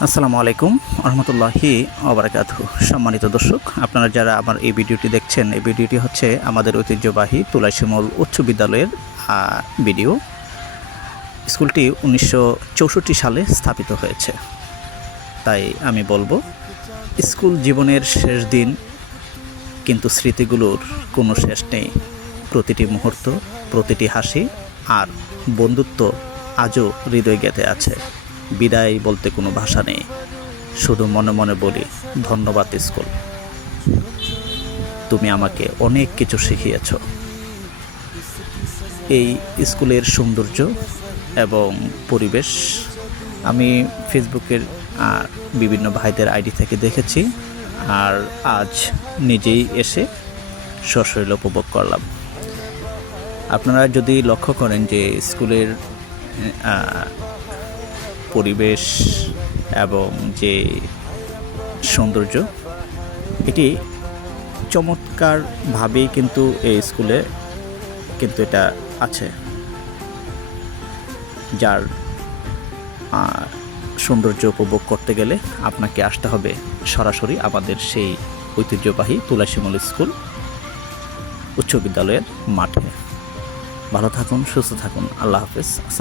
আসসালামু আলাইকুম রহমতুল্লাহি আবরাকাত সম্মানিত দর্শক, আপনারা যারা আমার এই ভিডিওটি দেখছেন, এই ভিডিওটি হচ্ছে আমাদের ঐতিহ্যবাহী তুলাসিমল উচ্চ বিদ্যালয়ের ভিডিও। স্কুলটি উনিশশো চৌষট্টি সালে স্থাপিত হয়েছে। তাই আমি বলব, স্কুল জীবনের শেষ দিন, কিন্তু স্মৃতিগুলোর কোনো শেষ নেই। প্রতিটি মুহূর্ত, প্রতিটি হাসি আর বন্ধুত্ব আজও হৃদয় গেঁথে আছে। বিদায় বলতে কোনো ভাষা নেই। শুধু মনে মনে বলি, ধন্যবাদ স্কুল। তুমি আমাকে অনেক কিছু শিখিয়েছ। এই স্কুলের সৌন্দর্য এবং পরিবেশ আমি ফেসবুকের বিভিন্ন ভাইদের আইডি থেকে দেখেছি আর আজ নিজেই এসে সশরীর উপভোগ করলাম। আপনারা যদি লক্ষ্য করেন যে স্কুলের পরিবেশ এবং যে সৌন্দর্য, এটি চমৎকারভাবেই কিন্তু এই স্কুলে কিন্তু এটা আছে। যার সৌন্দর্য উপভোগ করতে গেলে আপনাকে আসতে হবে সরাসরি আমাদের সেই ঐতিহ্যবাহী তুলাসিমল স্কুল উচ্চ বিদ্যালয়ের মাঠে। ভালো থাকুন, সুস্থ থাকুন, আল্লাহ হাফিজ, আসসালাম